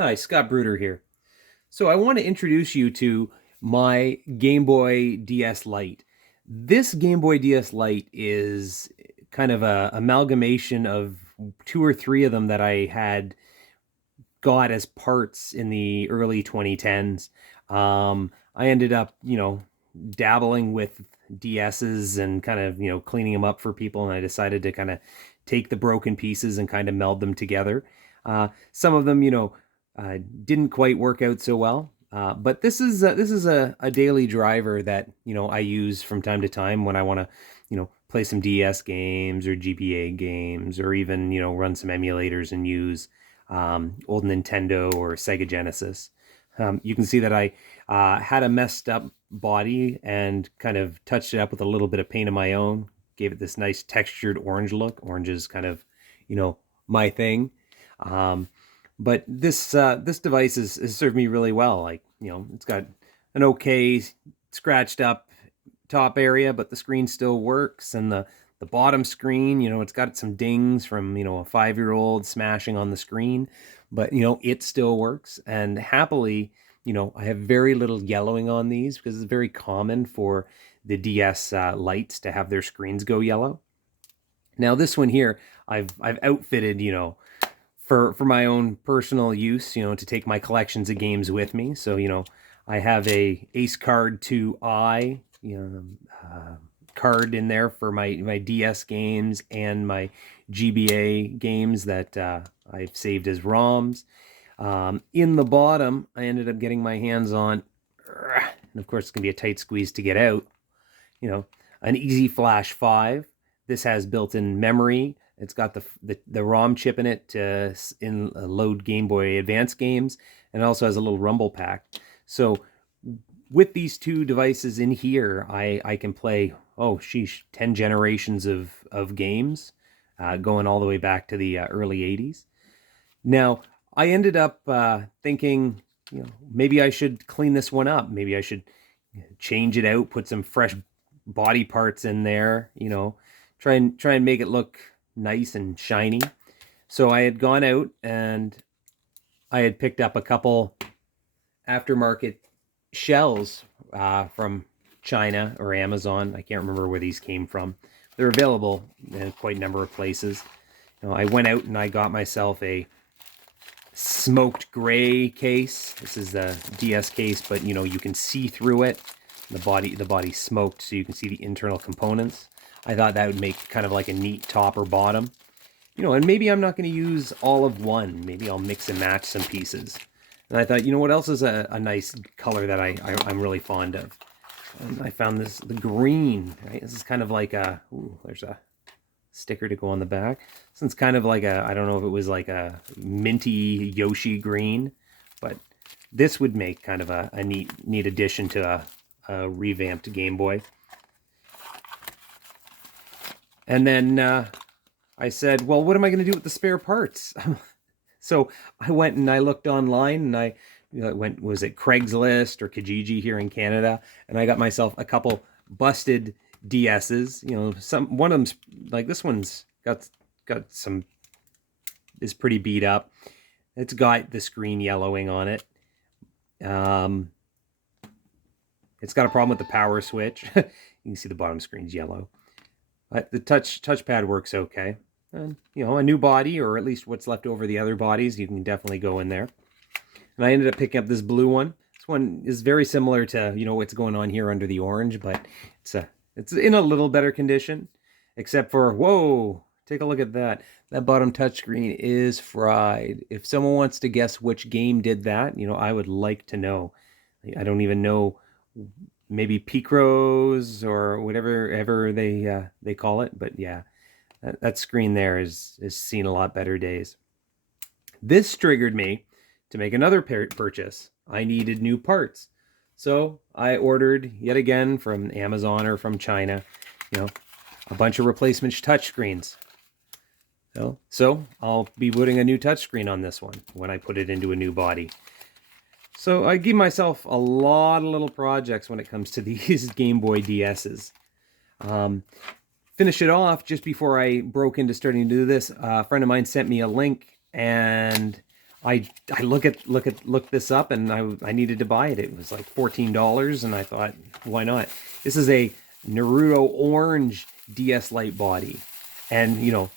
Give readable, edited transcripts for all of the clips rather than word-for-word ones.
Hi, Scott Bruder here. So I want to introduce you to my Game Boy DS Lite. This Game Boy DS Lite is kind of a amalgamation of two or three of them that I had got as parts in the early 2010s. I ended up, dabbling with DSs and kind of, cleaning them up for people, and I decided to kind of take the broken pieces and kind of meld them together. Some of them, didn't quite work out so well. But this is a daily driver that I use from time to time when I want to play some DS games or GBA games, or even run some emulators and use old Nintendo or Sega Genesis. You can see that I had a messed up body and kind of touched it up with a little bit of paint of my own. Gave it this nice textured orange look. Orange is kind of, my thing. Um, but this device has served me really well. Like, it's got an okay scratched up top area, but the screen still works. And the bottom screen, it's got some dings from, a 5-year-old smashing on the screen, but, it still works. And happily, I have very little yellowing on these because it's very common for the DS lights to have their screens go yellow. Now this one here, I've outfitted, for my own personal use, to take my collections of games with me. So, I have a Ace Card 2i, card in there for my DS games and my GBA games that I've saved as ROMs. In the bottom, I ended up getting my hands on, and of course it's gonna be a tight squeeze to get out, an Easy Flash 5. This has built-in memory. It's got the ROM chip in it to load Game Boy Advance games, and it also has a little rumble pack. So with these two devices in here, I can play, oh sheesh, 10 generations of games, going all the way back to the early 80s. Now, I ended up thinking, maybe I should clean this one up. Maybe I should change it out, put some fresh body parts in there, try and make it look nice and shiny. So I had gone out and I had picked up a couple aftermarket shells from China or Amazon. I can't remember where these came from. They're available in quite a number of places. I went out and I got myself a smoked gray case. This is the DS case, but you can see through it. The body smoked, so you can see the internal components. I thought that would make kind of like a neat top or bottom. And maybe I'm not going to use all of one. Maybe I'll mix and match some pieces. And I thought, what else is a nice color that I'm really fond of? And I found the green, right? This is kind of like there's a sticker to go on the back. This one's kind of like I don't know if it was like a minty Yoshi green, but this would make kind of a neat addition to a revamped Game Boy. And then I said, well, what am I going to do with the spare parts? So I went and I looked online, and I was it Craigslist or Kijiji here in Canada, and I got myself a couple busted DSs. One of them's like, this one's got some, is pretty beat up. It's got the screen yellowing on it. It's got a problem with the power switch. You can see the bottom screen's yellow. The touchpad works okay. And, a new body, or at least what's left over the other bodies, you can definitely go in there. And I ended up picking up this blue one. This one is very similar to, what's going on here under the orange, but it's in a little better condition, except for, whoa, take a look at that. That bottom touchscreen is fried. If someone wants to guess which game did that, I would like to know. I don't even know, maybe Picros or whatever ever they call it, but yeah, that screen there is seen a lot better days. This triggered me to make another purchase. I needed new parts, so I ordered yet again from Amazon or from China, a bunch of replacement touchscreens. So I'll be putting a new touchscreen on this one when I put it into a new body. So I give myself a lot of little projects when it comes to these Game Boy DSs. Finish it off just before I broke into starting to do this. A friend of mine sent me a link, and I look this up, and I needed to buy it. It was like $14, and I thought, why not? This is a Naruto orange DS Lite body, and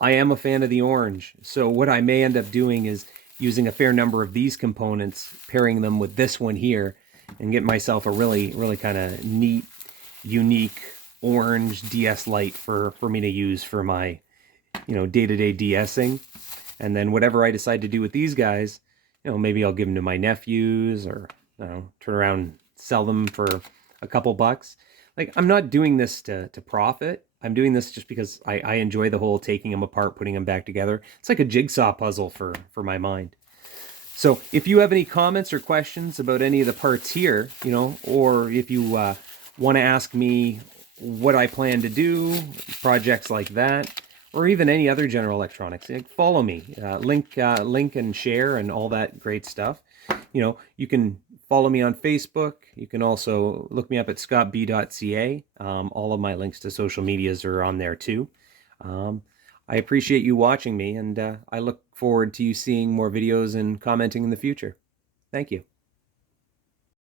I am a fan of the orange. So what I may end up doing is using a fair number of these components, pairing them with this one here, and get myself a really kind of neat, unique orange DS Lite for me to use for my day-to-day DSing. And then whatever I decide to do with these guys, maybe I'll give them to my nephews, or turn around and sell them for a couple bucks. Like, I'm not doing this to profit. I'm doing this just because I enjoy the whole taking them apart, putting them back together. It's like a jigsaw puzzle for my mind. So if you have any comments or questions about any of the parts here, or if you want to ask me what I plan to do, projects like that, or even any other general electronics, follow me. Link and share and all that great stuff. You can follow me on Facebook. You can also look me up at scottb.ca. All of my links to social medias are on there too. I appreciate you watching me, and I look forward to you seeing more videos and commenting in the future. Thank you.